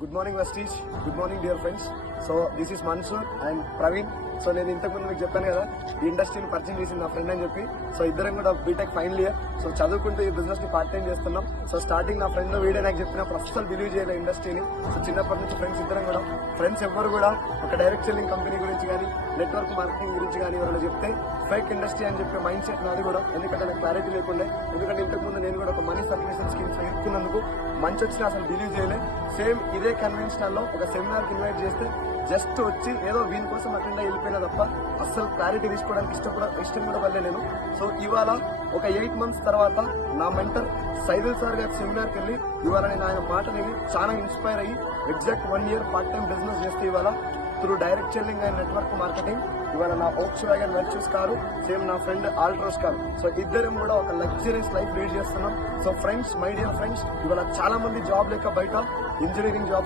Good morning Vestige, good morning dear friends. So this is Mansoor and Praveen. So నేను ఇంతకుముందు మీకు చెప్పాను కదా, ఈ ఇండస్ట్రీని పరిచయం చేసింది నా ఫ్రెండ్ అని చెప్పి. సో ఇద్దరం కూడా బీటెక్ ఫైనల్ ఇయర్. సో చదువుకుంటూ ఈ బిజినెస్ ని పార్ట్ టైం చేస్తున్నాం. సో స్టార్టింగ్ నా ఫ్రెండ్ వీడియో నాకు చెప్పినప్పుడు అస్సలు బిలీవ్ చేయలేదు ఇండస్ట్రీని. సో చిన్నప్పటి నుంచి ఫ్రెండ్స్ ఇద్దరం కూడా, ఫ్రెండ్స్ ఎవ్వరు కూడా ఒక డైరెక్ట్ సెల్లింగ్ కంపెనీ గురించి కానీ నెట్వర్క్ మార్కెటింగ్ గురించి కానీ ఎవరైనా చెప్తే ఫేక్ ఇండస్ట్రీ అని చెప్పే మైండ్ సెట్ నాది కూడా. ఎందుకంటే నాకు క్లారిటీ లేకుండే. ఎందుకంటే ఇంతకుముందు నేను కూడా ఒక మనీ సర్క్యులేషన్ స్కీమ్స్ ఇరుక్కున్నందుకు మంచి వచ్చినా అసలు బిలీవ్ చేయలేదు. సేమ్ ఇదే కన్వెన్షనల్ లో ఒక సెమినార్ కి ఇన్వైట్ చేస్తే జస్ట్ వచ్చి ఏదో వీని కోసం అటెండ్ అయిపోయినా తప్ప అస్సలు క్లారిటీ తీసుకోవడానికి ఇష్టం కూడా పడలే నేను. సో ఇవాళ ఒక 8 months తర్వాత నా మెంటర్ సైదుల్ సార్ గారి సెమినార్కి వెళ్ళి ఇవాళ నేను ఆయన మాట విని చాలా ఇన్స్పైర్ అయ్యి exact 1 year part time business చేస్తే ఇవాళ through direct selling and network marketing ఇవాళ నా Volkswagen వెర్చ్యూస్ కారు, సేమ్ నా ఫ్రెండ్ ఆల్ట్రోస్ కారు. సో ఇద్దరం కూడా ఒక లగ్జరీస్ లైఫ్ లీడ్ చేస్తున్నాం. So friends, my dear friends, ఇవాళ చాలా మంది జాబ్ లేక బయట ఇంజనీరింగ్ జాబ్స్